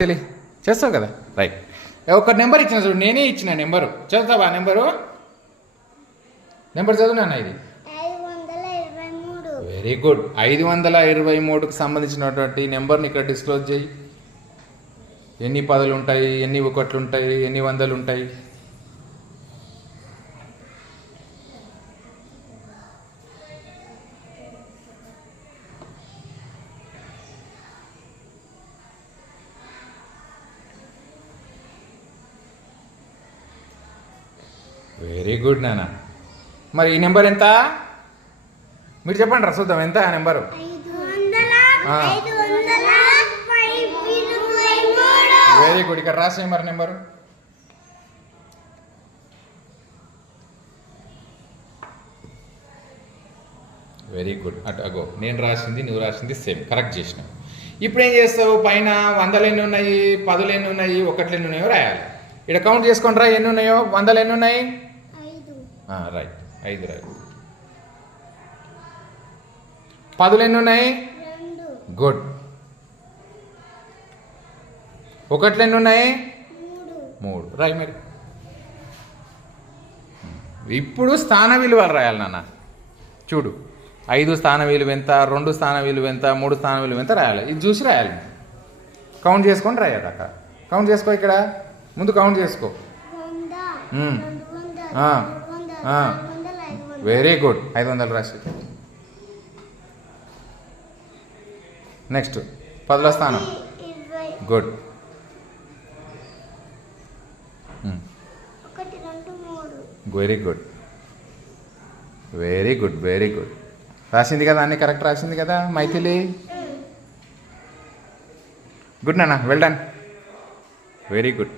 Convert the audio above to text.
తెలి చేస్తావు కదా రైట్. ఒక నెంబర్ ఇచ్చిన చూడు, నేనే ఇచ్చిన నెంబరు. చదువుతావా నెంబరు? నెంబర్ చదువు నాన్న. ఇది వెరీ గుడ్. 523కు సంబంధించినటువంటి నెంబర్ని ఇక్కడ డిస్క్లోజ్ చేయి. ఎన్ని పదులు ఉంటాయి, ఎన్ని ఒకట్లు ఉంటాయి, ఎన్ని వందలు ఉంటాయి? వెరీ గుడ్ నాన్న. మరి ఈ నెంబర్ ఎంత? మీరు చెప్పండి రా చూద్దాం, ఎంత ఆ నెంబరు? Very good. ఇక్కడ రాసే మరి నెంబరు. Very good. అగో నేను రాసింది నువ్వు రాసింది సేమ్, కరెక్ట్ చేసినావు. ఇప్పుడు ఏం చేస్తావు? పైన వందలు ఎన్ని ఉన్నాయి, పదులు ఎన్ని ఉన్నాయి, ఒకట్లు ఎన్ని ఉన్నాయో రాయాలి. ఇక్కడ కౌంట్ చేసుకొని రా ఎన్ని ఉన్నాయో. వందలు ఎన్ని ఉన్నాయి? Right, 5 right. పదులు ఎన్ని ఉన్నాయి? గుడ్. ఒకట్లు ఎన్ని ఉన్నాయి? 3 రాయి మరి. ఇప్పుడు స్థాన విలువలు రాయాలి నాన్న. చూడు, 5 స్థాన విలువ ఎంత, 2 స్థాన విలువ ఎంత, 3 స్థాన విలువ ఎంత రాయాలి. ఇది చూసి రాయాలి. కౌంట్ చేసుకొని రాయాలి. అక్క కౌంట్ చేసుకో. ఇక్కడ ముందు కౌంట్ చేసుకో. Very good. 500 రాసి. నెక్స్ట్ పదుల స్థానం. Good. Very good, very good, very good. రాసింది కదా, అన్ని కరెక్ట్ రాసింది కదా మైథిలి. గుడ్ నాన్న, వెల్ డన్, వెరీ గుడ్.